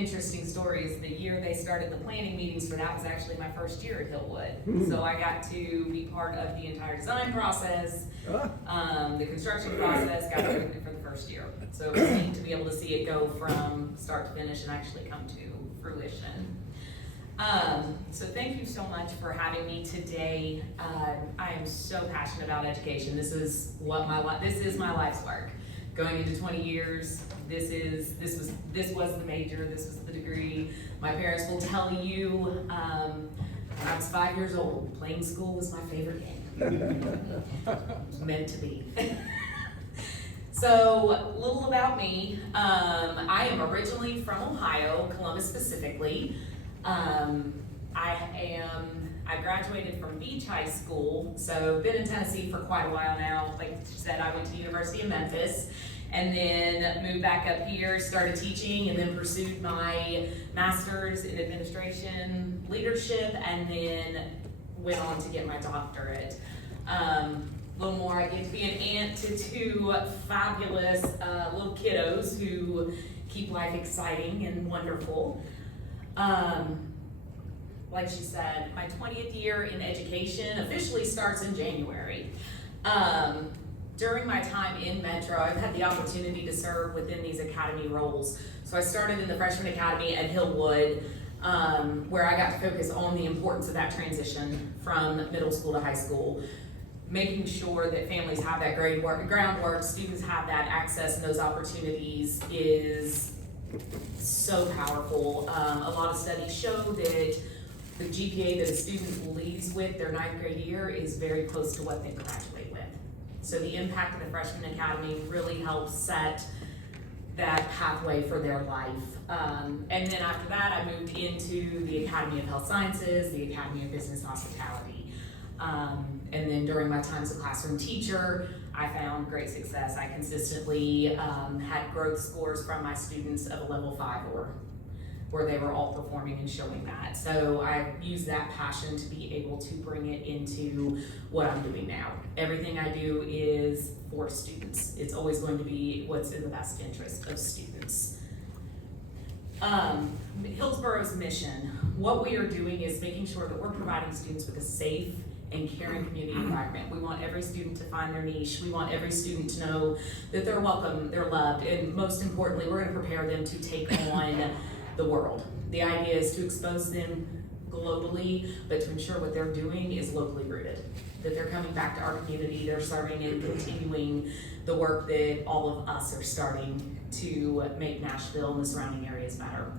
interesting story is the year they started the planning meetings for that was actually my first year at Hillwood. So I got to be part of the entire design process, the construction process, got everything for the first year. So it was neat to be able to see it go from start to finish and actually come to fruition. So thank you so much for having me today. I am so passionate about education. This is my life's work. Going into 20 years, this was the major, this was the degree. My parents will tell you, when I was 5 years old, playing school was my favorite game. Meant to be. So, a little about me. I am originally from Ohio, Columbus specifically. I graduated from Beach High School, so been in Tennessee for quite a while now. Like she said, I went to the University of Memphis and then moved back up here, started teaching, and then pursued my master's in administration leadership, and then went on to get my doctorate. A little more, I get to be an aunt to two fabulous little kiddos who keep life exciting and wonderful. Like she said, my 20th year in education officially starts in January. During my time in Metro, I've had the opportunity to serve within these academy roles. So I started in the freshman academy at Hillwood, where I got to focus on the importance of that transition from middle school to high school, making sure that families have that groundwork, students have that access and those opportunities is so powerful. A lot of studies show that the GPA that a student leaves with their 9th grade year is very close to what they graduate with. So the impact of the freshman academy really helps set that pathway for their life. And then after that, I moved into the Academy of Health Sciences, the Academy of Business Hospitality. And then during my time as a classroom teacher, I found great success. I consistently had growth scores from my students of a level 5 or where they were all performing and showing that. So I used that passion to be able to bring it into what I'm doing now. Everything I do is for students. It's always going to be what's in the best interest of students. Hillsboro's mission, what we are doing is making sure that we're providing students with a safe and caring community environment. We want every student to find their niche. We want every student to know that they're welcome, they're loved, and most importantly, we're gonna prepare them to take on the world. The idea is to expose them globally, but to ensure what they're doing is locally rooted. That they're coming back to our community, they're serving and continuing the work that all of us are starting to make Nashville and the surrounding areas better.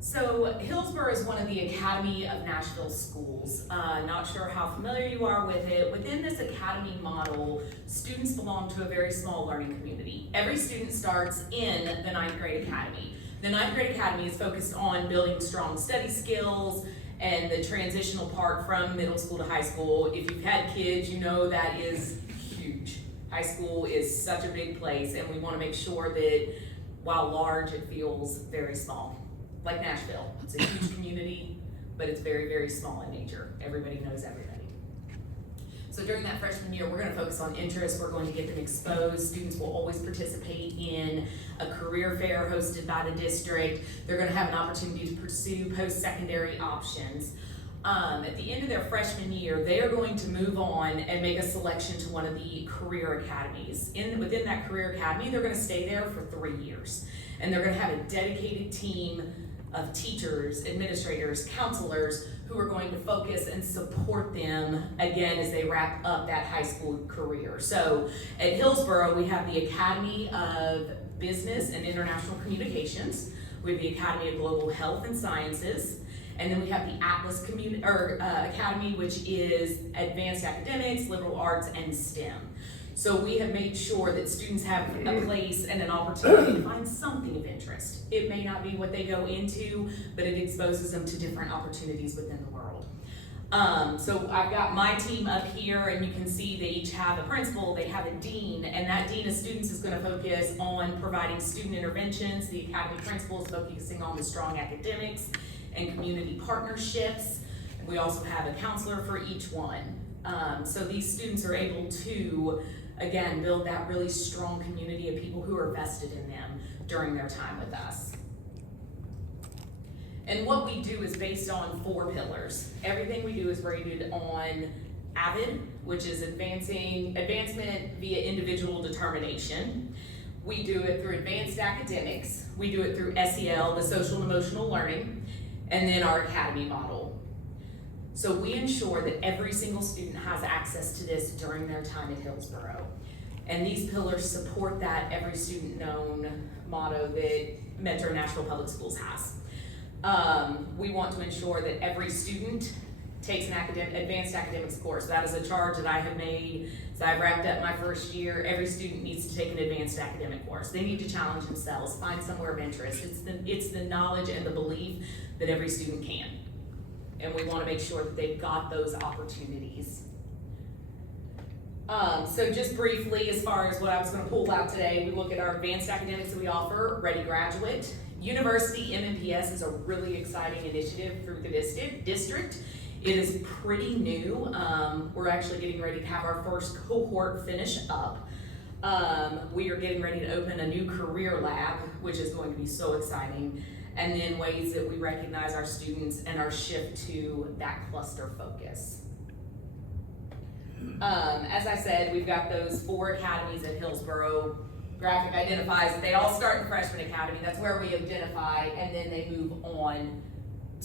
So Hillsboro is one of the Academy of Nashville schools. Not sure how familiar you are with it. Within this academy model, students belong to a very small learning community. Every student starts in the 9th grade academy. The 9th grade academy is focused on building strong study skills and the transitional part from middle school to high school. If you've had kids, you know that is huge. High school is such a big place, and we want to make sure that while large, it feels very small. Like Nashville, it's a huge community, but it's very, very small in nature. Everybody knows everybody. So during that freshman year, we're going to focus on interest. We're going to get them exposed. Students will always participate in a career fair hosted by the district. They're going to have an opportunity to pursue post-secondary options. At the end of their freshman year, they are going to move on and make a selection to one of the career academies. Within that career academy, they're going to stay there for 3 years. And they're going to have a dedicated team of teachers, administrators, counselors who are going to focus and support them again as they wrap up that high school career. So at Hillsboro, we have the Academy of Business and International Communications, we have the Academy of Global Health and Sciences, and then we have the Atlas Academy, which is Advanced Academics, Liberal Arts, and STEM. So we have made sure that students have a place and an opportunity to find something of interest. It may not be what they go into, but it exposes them to different opportunities within the world. So I've got my team up here, and you can see they each have a principal, they have a dean, and that dean of students is going to focus on providing student interventions. The academy principal is focusing on the strong academics and community partnerships. We also have a counselor for each one. So these students are able to, again, build that really strong community of people who are vested in them during their time with us. And what we do is based on 4 pillars. Everything we do is rated on AVID, which is advancement via individual determination. We do it through advanced academics. We do it through SEL, the social and emotional learning, and then our academy model. So we ensure that every single student has access to this during their time at Hillsboro. And these pillars support that every student known motto that Metro Nashville Public Schools has. We want to ensure that every student takes an advanced academics course. That is a charge that I have made. So I've wrapped up my first year. Every student needs to take an advanced academic course. They need to challenge themselves, find somewhere of interest. It's the knowledge and the belief that every student can. And we want to make sure that they've got those opportunities. So just briefly, as far as what I was going to pull out today, we look at our advanced academics that we offer, Ready Graduate. University MNPS is a really exciting initiative through the district. It is pretty new. We're actually getting ready to have our first cohort finish up. We are getting ready to open a new career lab, which is going to be so exciting. And then ways that we recognize our students and our shift to that cluster focus. As I said, we've got those 4 academies at Hillsboro. Graphic identifies that they all start in freshman academy. That's where we identify, and then they move on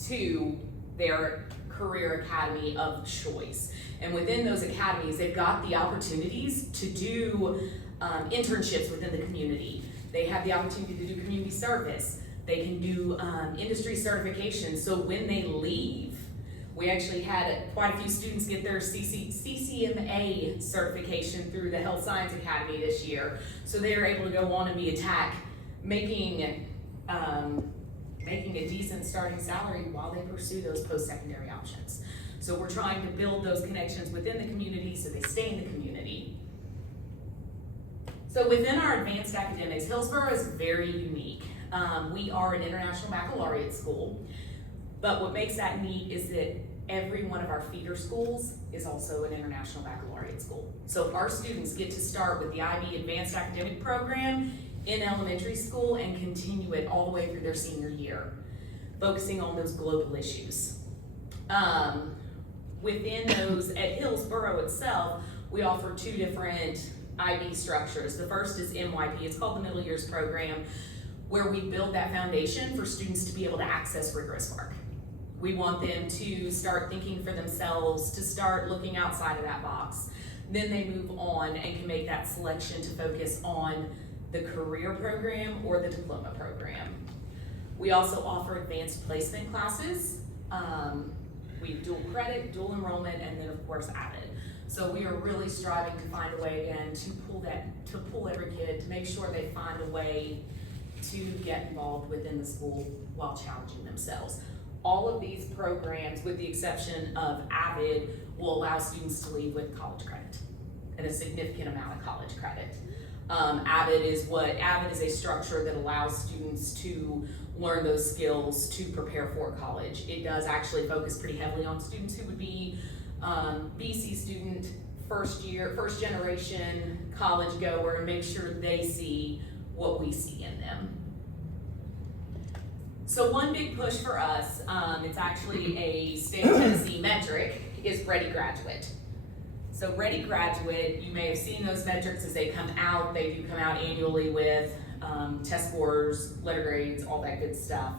to their career academy of choice. And within those academies, they've got the opportunities to do internships within the community. They have the opportunity to do community service. They can do industry certification. So when they leave, we actually had quite a few students get their CCMA certification through the Health Science Academy this year. So they are able to go on and be making a decent starting salary while they pursue those post-secondary options. So we're trying to build those connections within the community so they stay in the community. So within our advanced academics, Hillsboro is very unique. We are an international baccalaureate school. But what makes that neat is that every one of our feeder schools is also an international baccalaureate school. So our students get to start with the IB Advanced Academic Program in elementary school and continue it all the way through their senior year, focusing on those global issues. Within those, at Hillsboro itself, we offer 2 different IB structures. The first is MYP, it's called the Middle Years Program, where we build that foundation for students to be able to access rigorous work. We want them to start thinking for themselves, to start looking outside of that box. Then they move on and can make that selection to focus on the career program or the diploma program. We also offer advanced placement classes. We dual credit, dual enrollment, and then of course AVID. So we are really striving to find a way again to pull every kid, to make sure they find a way to get involved within the school while challenging themselves. All of these programs, with the exception of AVID, will allow students to leave with college credit and a significant amount of college credit. AVID is a structure that allows students to learn those skills to prepare for college. It does actually focus pretty heavily on students who would be BC student, first generation college goer, and make sure they see what we see in them. So one big push for us, it's actually a state of Tennessee metric, is Ready Graduate. So Ready Graduate, you may have seen those metrics as they come out. They do come out annually with test scores, letter grades, all that good stuff.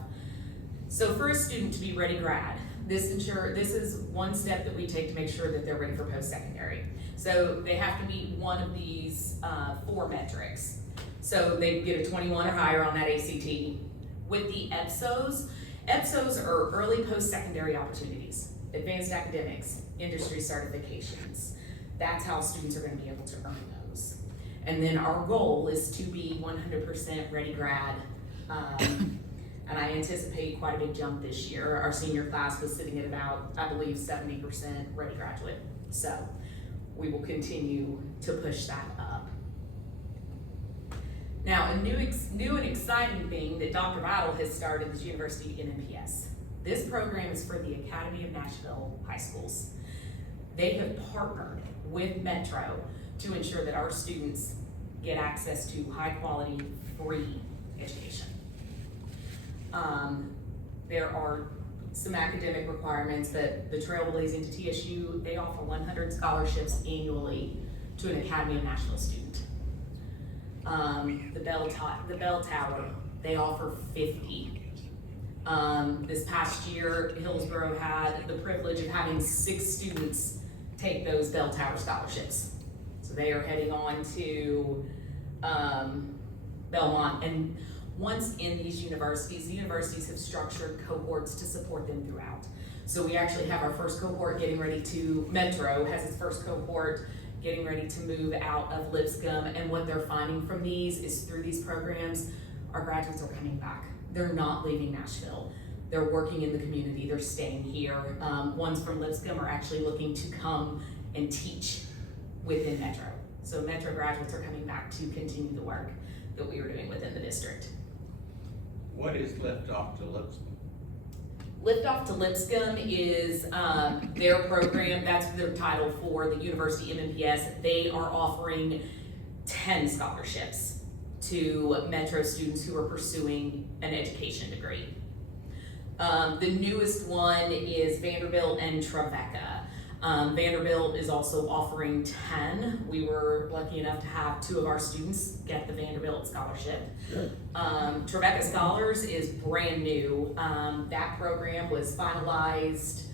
So for a student to be Ready Grad, this is one step that we take to make sure that they're ready for post-secondary. So they have to meet one of these 4 metrics. So they get a 21 or higher on that ACT. With the EPSOs are early post-secondary opportunities, advanced academics, industry certifications. That's how students are going to be able to earn those. And then our goal is to be 100% Ready Grad, and I anticipate quite a big jump this year. Our senior class was sitting at about, I believe, 70% Ready Graduate. So we will continue to push that up. Now, a new and exciting thing that Dr. Battle has started is University MNPS. This program is for the Academy of Nashville High Schools. They have partnered with Metro to ensure that our students get access to high quality, free education. There are some academic requirements that the Trailblazing to TSU, they offer 100 scholarships annually to an Academy of Nashville student. The Bell Tower, they offer 50. This past year, Hillsboro had the privilege of having 6 students take those Bell Tower scholarships. So they are heading on to Belmont. And once in these universities, the universities have structured cohorts to support them throughout. So we actually have our first cohort getting ready to, Metro has its first cohort getting ready to move out of Lipscomb. And what they're finding from these is through these programs, our graduates are coming back. They're not leaving Nashville. They're working in the community, they're staying here. Ones from Lipscomb are actually looking to come and teach within Metro. So Metro graduates are coming back to continue the work that we are doing within the district. What is Lift Off to Lipscomb? Lift Off to Lipscomb is their program, that's their title for the University MNPS. They are offering 10 scholarships to Metro students who are pursuing an education degree. The newest one is Vanderbilt and Trevecca. Vanderbilt is also offering 10. We were lucky enough to have 2 of our students get the Vanderbilt scholarship. Trevecca Scholars is brand new. That program was finalized,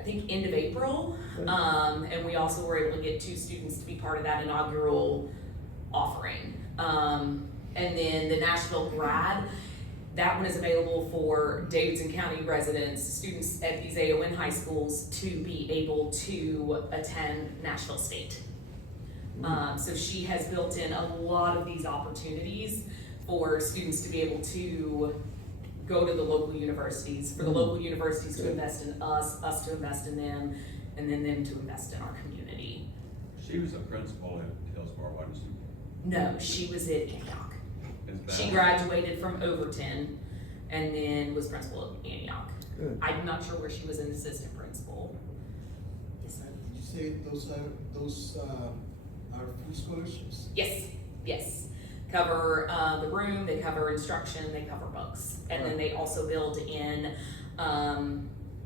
I think, end of April. And we also were able to get 2 students to be part of that inaugural offering. And then the Nashville Grad, that one is available for Davidson County residents, students at these AON high schools, to be able to attend Nashville State. So she has built in a lot of these opportunities for students to be able to go to the local universities, for the local universities to invest in us to invest in them, and then them to invest in our community. She was a principal at Hillsboro, wasn't she? No, she was at Antioch. She graduated from Overton and then was principal at Antioch. Good. I'm not sure where she was an assistant principal. Yes, sir. Did you say those are free scholarships? Yes. Cover the room, they cover instruction, they cover books. And then they also build in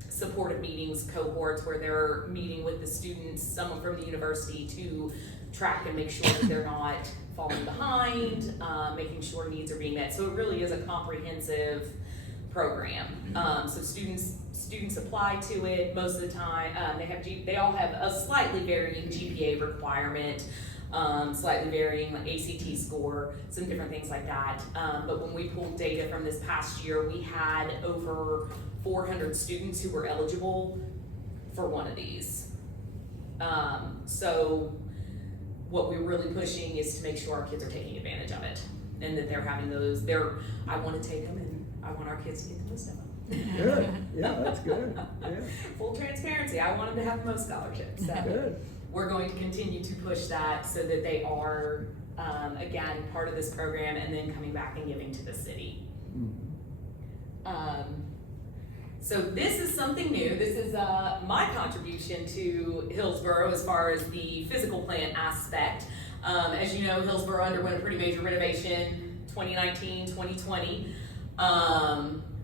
supportive meetings, cohorts where they're meeting with the students, someone from the university, to track and make sure that they're not falling behind, making sure needs are being met. So it really is a comprehensive program. So students apply to it most of the time. They all have a slightly varying GPA requirement, slightly varying ACT score, some different things like that. But when we pulled data from this past year, we had over 400 students who were eligible for one of these. So what we're really pushing is to make sure our kids are taking advantage of it and that they're having those. I want to take them and I want our kids to get the most of them. Good, yeah, that's good, yeah. Full transparency, I want them to have the most scholarships. So Good. we're going to continue to push that so that they are, again, part of this program and then coming back and giving to the city. So this is something new. This is my contribution to Hillsboro as far as the physical plant aspect. As you know, Hillsboro underwent a pretty major renovation 2019, 2020.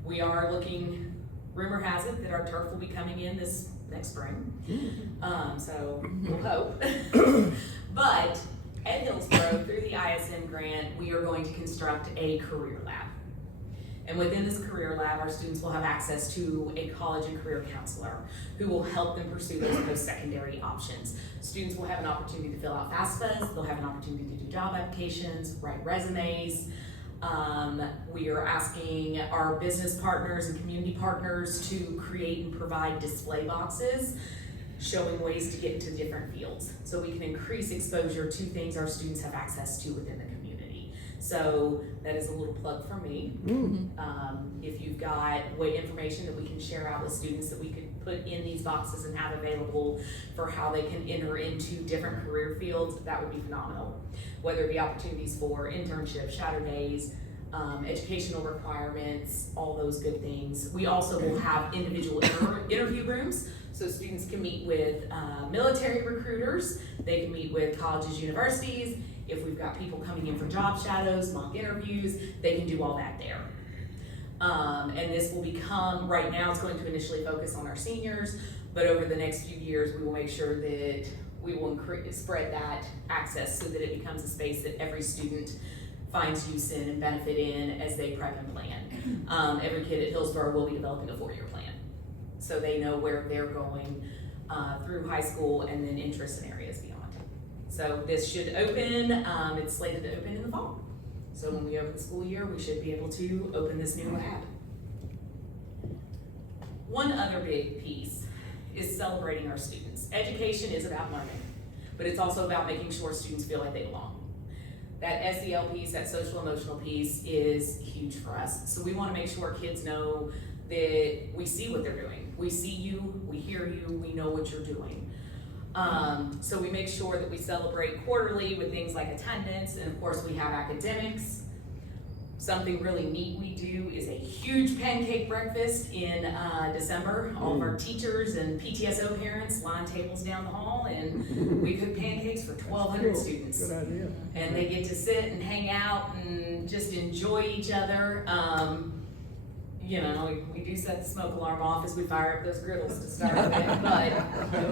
We are looking, rumor has it, that our turf will be coming in this next spring. So we'll hope. But at Hillsboro, through the ISM grant, we are going to construct a career lab. And within this career lab, our students will have access to a college and career counselor who will help them pursue those post-secondary options. Students will have an opportunity to fill out FAFSAs, they'll have an opportunity to do job applications, write resumes. We are asking our business partners and community partners to create and provide display boxes showing ways to get into different fields so we can increase exposure to things our students have access to within the community. So that is a little plug for me. If you've got information that we can share out with students that we could put in these boxes and have available for how they can enter into different career fields, that would be phenomenal. Whether it be opportunities for internships, shadow days, educational requirements, all those good things. We also will have individual interview rooms, so students can meet with military recruiters, they can meet with colleges, universities. If we've got people coming in for job shadows, mock interviews, they can do all that there. And this will become, right now it's going to initially focus on our seniors, but over the next few years, we will make sure that we will spread that access so that it becomes a space that every student finds use in and benefit in as they prep and plan. Every kid at Hillsboro will be developing a 4-year plan, so they know where they're going through high school and then interests and areas beyond. So this should open, it's slated to open in the fall. So when we open the school year, we should be able to open this new lab. One other big piece is celebrating our students. Education is about learning, but it's also about making sure students feel like they belong. That SEL piece, that social emotional piece is huge for us. So we want to make sure kids know that we see what they're doing. We see you, we hear you, we know what you're doing. So we make sure that we celebrate quarterly with things like attendance, and of course we have academics. Something really neat we do is a huge pancake breakfast in December. All of our teachers and PTSO parents line tables down the hall, and we cook pancakes for 1,200 students. Good idea. And they get to sit and hang out and just enjoy each other. You know, we do set the smoke alarm off as we fire up those griddles to start with, but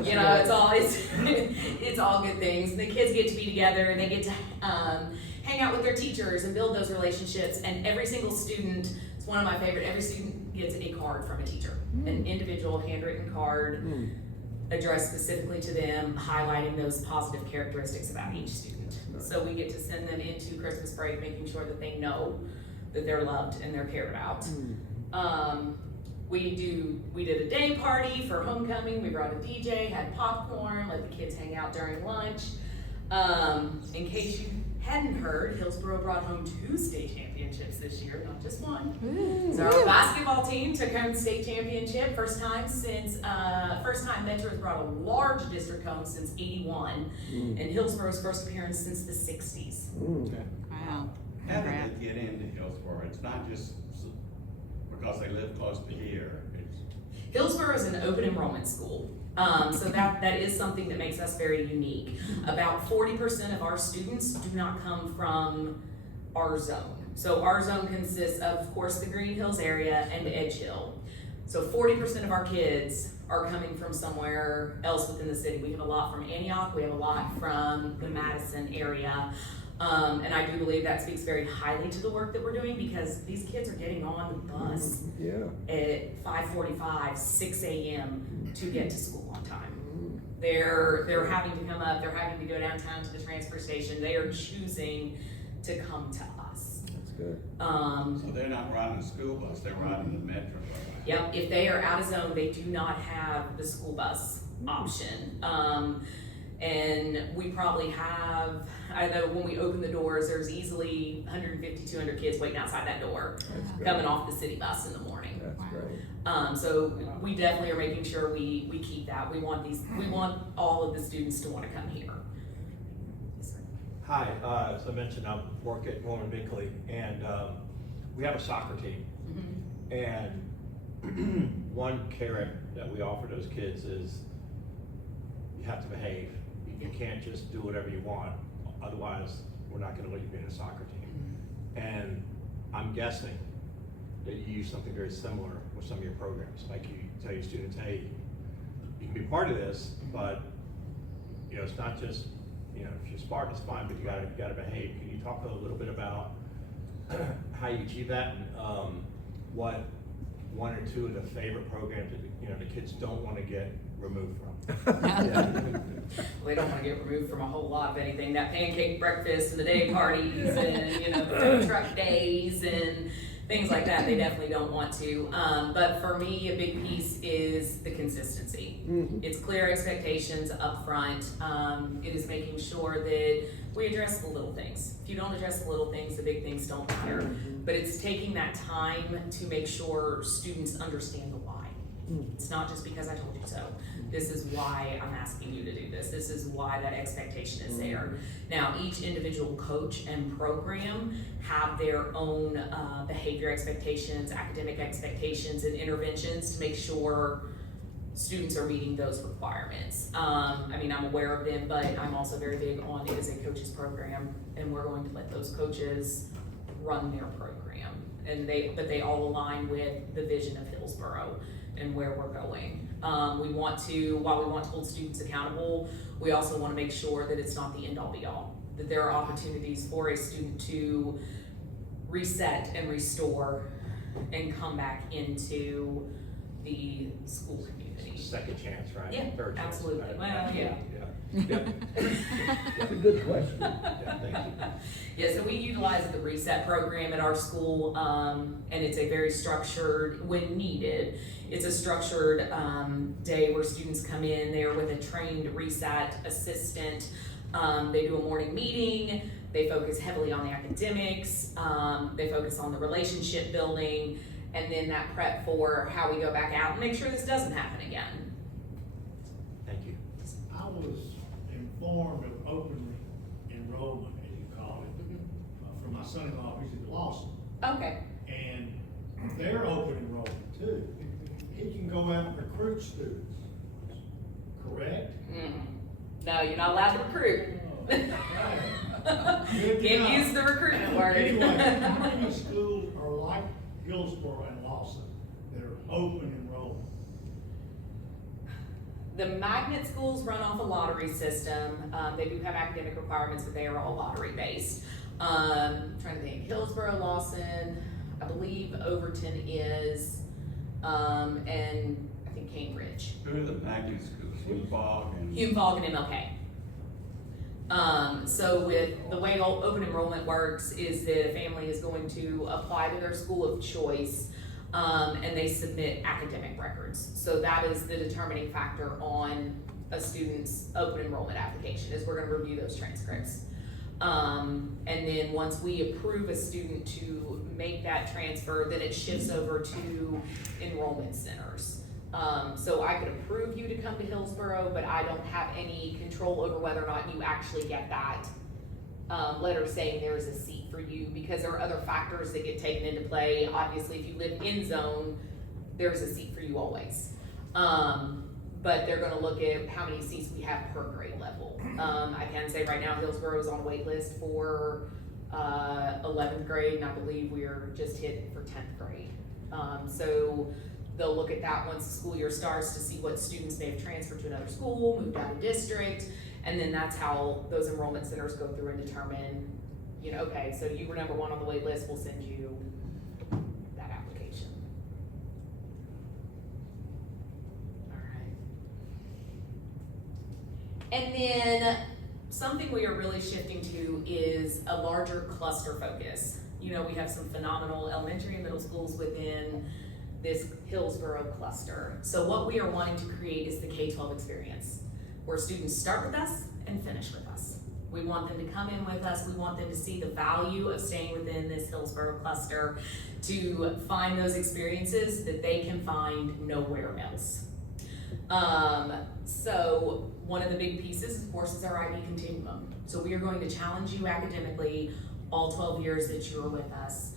you know, it's all good things. The kids get to be together, and they get to hang out with their teachers and build those relationships. And every single student, it's one of my favorite, every student gets a card from a teacher, an individual handwritten card addressed specifically to them, highlighting those positive characteristics about each student. So we get to send them into Christmas break, making sure that they know that they're loved and they're cared about. We did a day party for homecoming. We brought a DJ, had popcorn, let the kids hang out during lunch. In case you hadn't heard, Hillsboro brought home 2 state championships this year, not just one. So our basketball team took home the state championship, first time Metro has brought a large district home since '81, and Hillsboro's first appearance since the '60s. Wow. How did they get into Hillsboro? It's not just because they live close to here. Hillsboro is an open enrollment school. So that is something that makes us very unique. About 40% of our students do not come from our zone. So our zone consists of course, the Green Hills area and Edge Hill. So 40% of our kids are coming from somewhere else within the city. We have a lot from Antioch, we have a lot from the Madison area. And I do believe that speaks very highly to the work that we're doing, because these kids are getting on the bus at 5:45, 6 a.m. to get to school on time. They're having to come up, they're having to go downtown to the transfer station. They are choosing to come to us. That's good. So they're not riding a school bus, they're riding the Metro. Yep, if they are out of zone, they do not have the school bus option. And we probably have, I know when we open the doors, there's easily 150, 200 kids waiting outside that door, coming off the city bus in the morning. That's great. So we definitely are making sure we keep that. We want all of the students to want to come here. Yes, sir. Hi, as I mentioned, I work at Norman Bickley, and we have a soccer team. And one carrot that we offer those kids is you have to behave. You can't just do whatever you want, otherwise we're not going to let you be in a soccer team. And I'm guessing that you use something very similar with some of your programs. Like you tell your students, hey, you can be part of this, but you know, it's not just, you know, if you're smart, it's fine, but you gotta behave. Can you talk a little bit about how you achieve that, and what 1 or 2 of the favorite programs that, you know, the kids don't want to get removed from? They don't want to get removed from a whole lot of anything. That pancake breakfast and the day parties and, you know, the food truck days and things like that, they definitely don't want to. But for me, a big piece is the consistency. It's clear expectations up front. It is making sure that we address the little things. If you don't address the little things, the big things don't matter. But it's taking that time to make sure students understand the why. It's not just because I told you so. This is why I'm asking you to do this. This is why that expectation is there. Now, each individual coach and program have their own behavior expectations, academic expectations, and interventions to make sure students are meeting those requirements. I mean, I'm aware of them, but I'm also very big on it as a coaches program, and we're going to let those coaches run their program. And they all align with the vision of Hillsboro and where we're going. While we want to hold students accountable, we also want to make sure that it's not the end all be all, that there are opportunities for a student to reset and restore and come back into the school community. Second chance, right? Yeah, Third chance, absolutely. right? Well, yeah. That's a good question. Yeah, thank you. Yeah, so we utilize the reset program at our school, and it's a very structured, when needed, it's a structured day where students come in, they are with a trained reset assistant. They do a morning meeting, they focus heavily on the academics, they focus on the relationship building, and then that prep for how we go back out and make sure this doesn't happen again. Thank you. I was informed of open enrollment, as you call it, from my son-in-law who's in Lawson. Okay. And they're open enrollment too. He can go out and recruit students, correct? No, you're not allowed to recruit. Good to Can't know. use the recruitment word. Anyway, how many schools are like Hillsboro and Lawson that are open enrollment? The magnet schools run off a lottery system. They do have academic requirements, but they are all lottery based. Trying to think, Hillsboro, Lawson, I believe Overton is, and I think Cambridge. Who are the magnet schools? Hume-Fogg and? Hume-Fogg and MLK. So with the way open enrollment works is that a family is going to apply to their school of choice, and they submit academic records. So that is the determining factor on a student's open enrollment application, is we're gonna review those transcripts. And then once we approve a student to make that transfer, then it shifts over to enrollment centers. So I could approve you to come to Hillsboro, but I don't have any control over whether or not you actually get that letter saying there is a seat for you, because there are other factors that get taken into play. Obviously, if you live in zone, there's a seat for you always. But they're gonna look at how many seats we have per grade level. I can say right now Hillsboro is on a wait list for 11th grade, and I believe we're just hit for 10th grade. So they'll look at that once the school year starts to see what students may have transferred to another school, moved out of district, and then that's how those enrollment centers go through and determine, you know, okay, so you were number one on the wait list, we'll send you that application. All right. And then something we are really shifting to is a larger cluster focus. You know, we have some phenomenal elementary and middle schools within this Hillsboro cluster. So what we are wanting to create is the K-12 experience, where students start with us and finish with us. We want them to come in with us. We want them to see the value of staying within this Hillsboro cluster, to find those experiences that they can find nowhere else. So one of the big pieces, of course, is our IB continuum. So we are going to challenge you academically all 12 years that you're with us.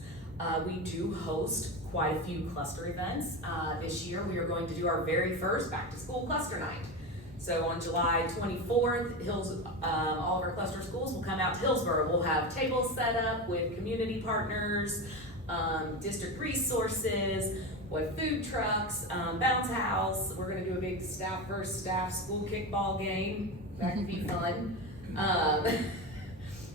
We do host quite a few cluster events. This year we are going to do our very first back to school cluster night. So on July 24th, all of our cluster schools will come out to Hillsboro. We'll have tables set up with community partners, district resources, with food trucks, bounce house. We're gonna do a big staff versus staff school kickball game. That could be fun.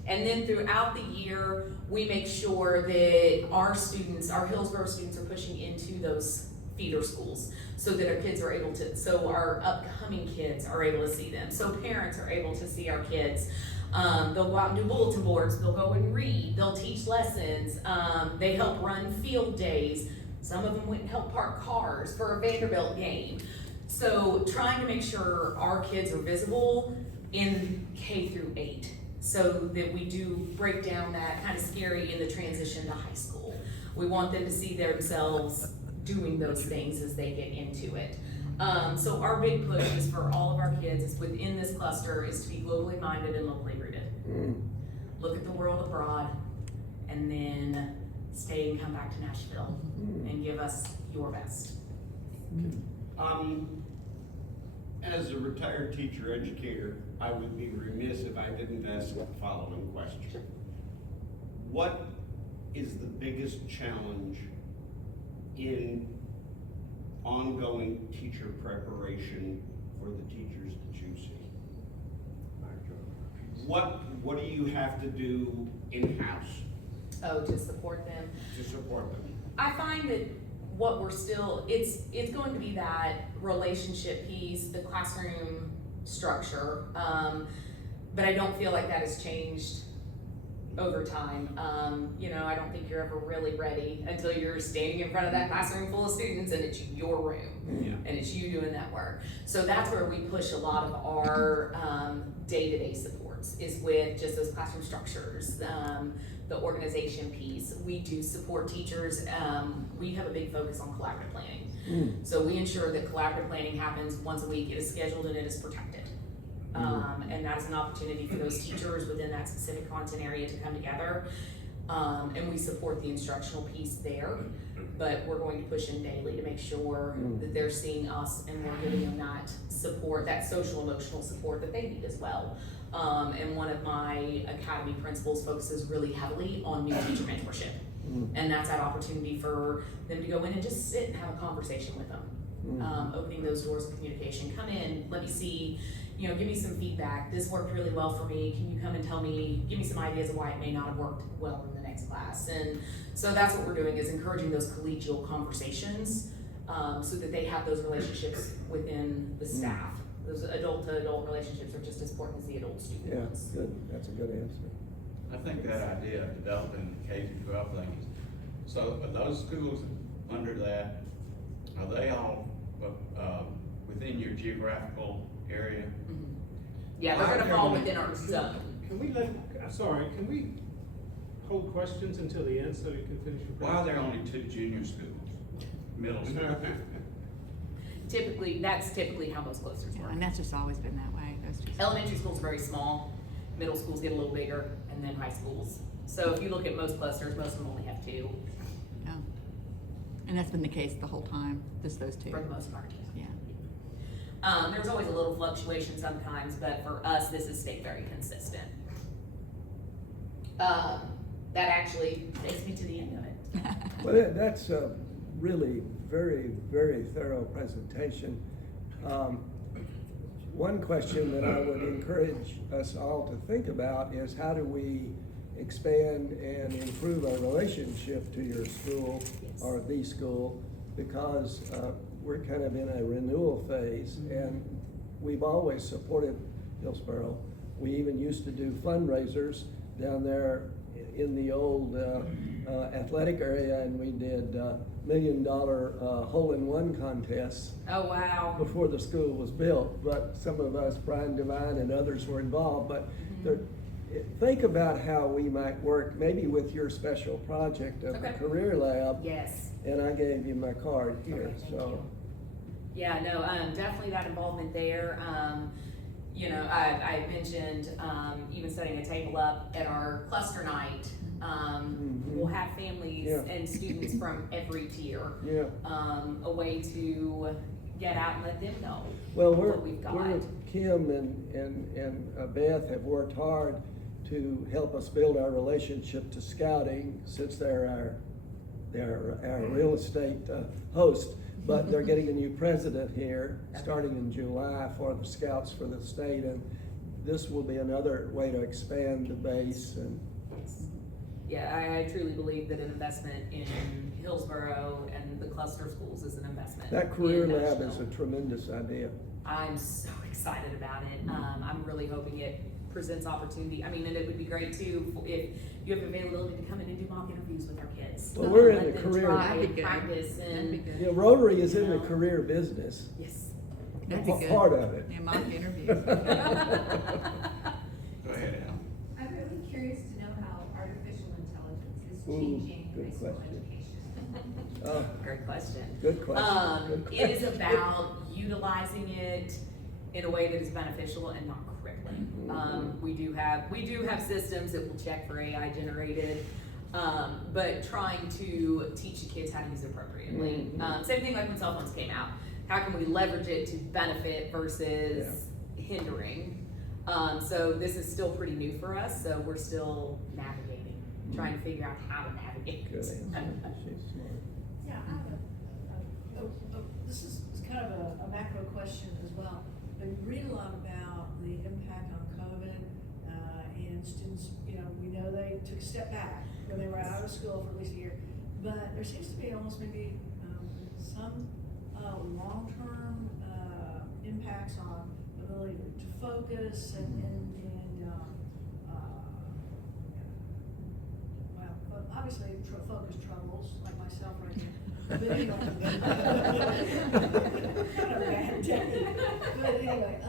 And then throughout the year, we make sure that our students, our Hillsboro students, are pushing into those feeder schools so that our kids are able to, so our upcoming kids are able to see them. So parents are able to see our kids. They'll go out and do bulletin boards, they'll go and read, they'll teach lessons, they help run field days. Some of them went and helped park cars for a Vanderbilt game. So trying to make sure our kids are visible in K through 8. So that we do break down that kind of scary in the transition to high school. We want them to see themselves doing those things as they get into it. So our big push is for all of our kids, is within this cluster, is to be globally minded and locally rooted. Look at the world abroad, and then stay and come back to Nashville and give us your best. As a retired teacher educator, I would be remiss if I didn't ask the following question. What is the biggest challenge in ongoing teacher preparation for the teachers that you see? What do you have to do in-house Oh, to support them. to support them? I find that what we're still, it's going to be that relationship piece, the classroom structure, but I don't feel like that has changed over time. I don't think you're ever really ready until you're standing in front of that classroom full of students and it's your room and it's you doing that work. So that's where we push a lot of our day-to-day supports, is with just those classroom structures, the organization piece. We do support teachers. We have a big focus on collaborative planning. So we ensure that collaborative planning happens once a week. It is scheduled and it is protected. And that is an opportunity for those teachers within that specific content area to come together. And we support the instructional piece there, but we're going to push in daily to make sure that they're seeing us and we're giving them that support, that social emotional support that they need as well. And one of my academy principals focuses really heavily on new teacher mentorship. And that's that opportunity for them to go in and just sit and have a conversation with them. Opening those doors of communication. Come in, let me see, give me some feedback. This worked really well for me. Can you come and give me some ideas of why it may not have worked well in the next class? And so that's what we're doing, is encouraging those collegial conversations, so that they have those relationships within the staff. Those adult to adult relationships are just as important as the adult student Yeah, ones. good, that's a good answer. I think that idea of developing the K-12 thing is, so are those schools under that, are they all within your geographical area? Yeah, they're gonna fall within our zone. Can we hold questions until the end so you can finish your Why are there presentation? only 2 junior schools, middle school? That's typically how most clusters work. And that's just always been that way, those two. Elementary schools are very small, middle schools get a little bigger, and then high schools. So if you look at most clusters, most of them only have 2, Yeah. And that's been the case the whole time, just those two. for the most part. Yeah. There's always a little fluctuation sometimes, but for us, this has stayed very consistent. That actually takes me to the end of it. Well, that's a really very, very thorough presentation. One question that I would encourage us all to think about is, how do we expand and improve our relationship to your school or the school? Because we're kind of in a renewal phase, and we've always supported Hillsboro. We even used to do fundraisers down there in the old athletic area, and we did $1 million hole-in-one contests Oh, wow. before the school was built. But some of us, Brian Devine and others, were involved. But think about how we might work, maybe with your special project of the Okay. Career Lab. Yes. And I gave you my card here, Okay, thank so. you. Yeah, no, definitely that involvement there. I mentioned, even setting a table up at our cluster night. We'll have families Yeah. and students from every tier. Yeah. A way to get out and let them know Well, what we've got. Kim and Beth have worked hard to help us build our relationship to scouting, since they're our real estate host. But they're getting a new president here, starting in July, for the scouts for the state, and this will be another way to expand the base. And Yeah, I truly believe that an investment in Hillsboro and the cluster schools is an investment. that Career in Lab is Nashville. a tremendous idea. I'm so excited about it. I'm really hoping it presents opportunity. I mean, and it would be great too if you have availability to come in and do mock interviews with our kids. Well, we're in Let the them career- try That'd be and good. practice That'd be and, good. You know, Rotary is in You the know. career business. yes. That'd be good. Part of it. Yeah, mock interviews. Go ahead, Al. I'm really curious to know how artificial intelligence is Ooh, changing good high school question. education. Oh, Great question. good question. Good It is question. about utilizing it in a way that is beneficial and not crippling. We do have systems that will check for AI generated, but trying to teach the kids how to use it appropriately. Same thing like when cell phones came out. How can we leverage it to benefit versus hindering? So this is still pretty new for us, so we're still navigating, trying to figure out how to navigate. Good answer. She's smart. Yeah, I have this is kind of a macro question as well. But you read a lot about the impact on COVID, and students, we know they took a step back when they were out of school for at least a year. But there seems to be almost maybe some long-term impacts on ability to focus and well, obviously focus troubles, like myself right now. But anyway, kind of a bad day. But anyway,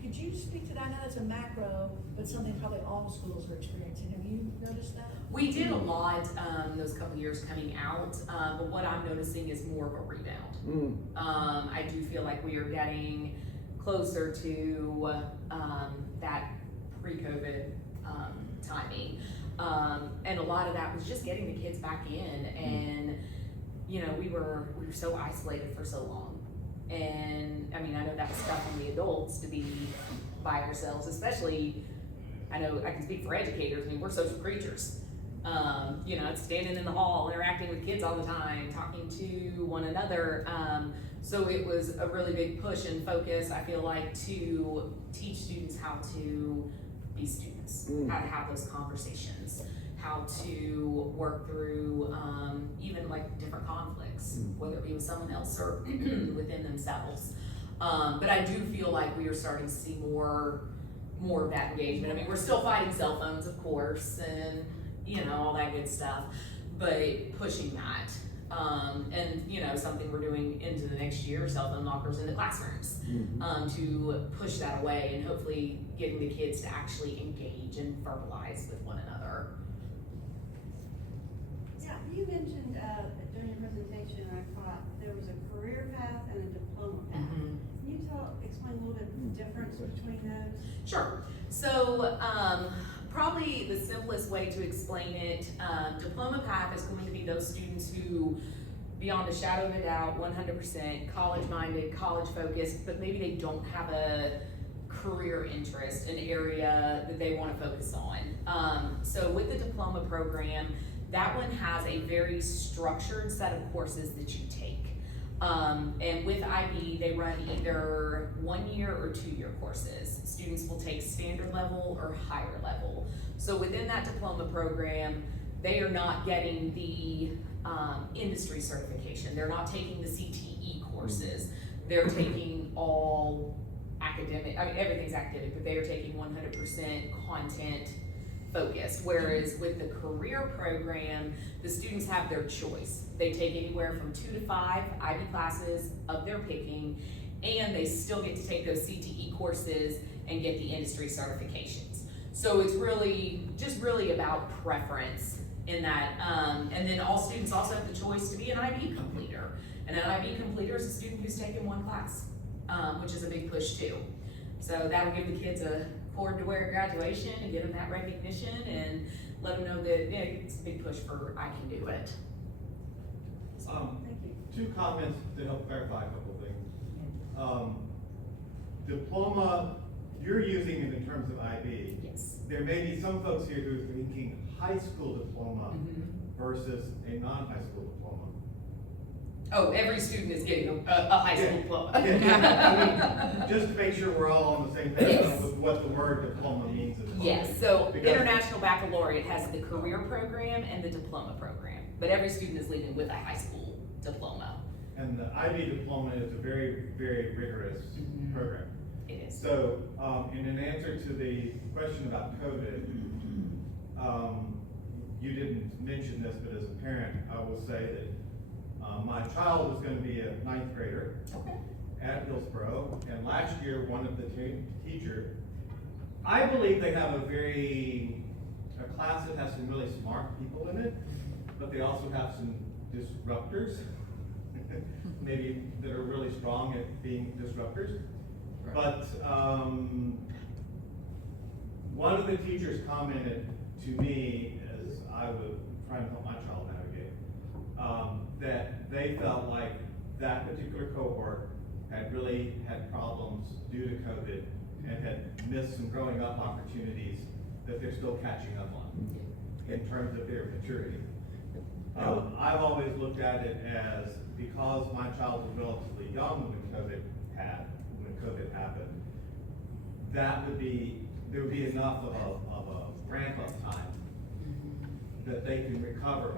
could you speak to that? I know that's a macro, but something probably all schools are experiencing. Have you noticed that? We did a lot those couple years coming out, but what I'm noticing is more of a rebound. I do feel like we are getting closer to that pre-COVID timing, and a lot of that was just getting the kids back in, and we were so isolated for so long, and I mean I know that was tough on the adults to be by ourselves, especially. I know I can speak for educators. I mean, we're social creatures. It's standing in the hall, interacting with kids all the time, talking to one another. So it was a really big push and focus, I feel like, to teach students how to be students, how to have those conversations, how to work through even like different conflicts, whether it be with someone else or within themselves. But I do feel like we are starting to see more of that engagement. I mean, we're still fighting cell phones, of course, and all that good stuff, but pushing that. And something we're doing into the next year, cell phone lockers in the classrooms, to push that away and hopefully getting the kids to actually engage and verbalize with one another. Yeah, you mentioned during your presentation, I thought there was a career path and a diploma path. Can you explain a little bit the difference between those? Sure. So probably the simplest way to explain it, diploma path is going to be those students who, beyond a shadow of a doubt, 100% college-minded, college-focused, but maybe they don't have a career interest, an area that they want to focus on. So with the diploma program, that one has a very structured set of courses that you take. And with IB, they run either 1 year or 2 year courses. Students will take standard level or higher level. So within that diploma program, they are not getting the industry certification. They're not taking the CTE courses. They're taking all academic, I mean, everything's academic, but they are taking 100% content focused. Whereas with the career program, the students have their choice. They take anywhere from 2 to 5 IB classes of their picking, and they still get to take those CTE courses and get the industry certifications. So it's really about preference in that. And then all students also have the choice to be an IB completer. And an IB completer is a student who's taken 1 class, which is a big push too. So that'll give the kids a cord to wear at graduation and get them that recognition and let them know that it's a big push for I can do it. Thank you. 2 comments to help clarify a couple of things. Diploma, you're using it in terms of IB. Yes. There may be some folks here who are thinking high school diploma versus a non-high school diploma. Oh, every student is getting a high school diploma. I mean, just to make sure we're all on the same page with what the word diploma means. Yes, so Because International Baccalaureate has the career program and the diploma program, but every student is leaving with a high school diploma. And the IB diploma is a very, very rigorous program. It is. So, in an answer to the question about COVID, you didn't mention this, but as a parent, I will say that my child was going to be a 9th grader at Hillsboro, and last year one of the teachers, I believe they have a class that has some really smart people in it, but they also have some disruptors. maybe that are really strong at being disruptors. But, one of the teachers commented to me as I was trying to help my child navigate, that they felt like that particular cohort had really had problems due to COVID and had missed some growing up opportunities that they're still catching up on in terms of their maturity. I've always looked at it as, because my child was relatively young when COVID happened, there would be enough of a ramp up time that they can recover by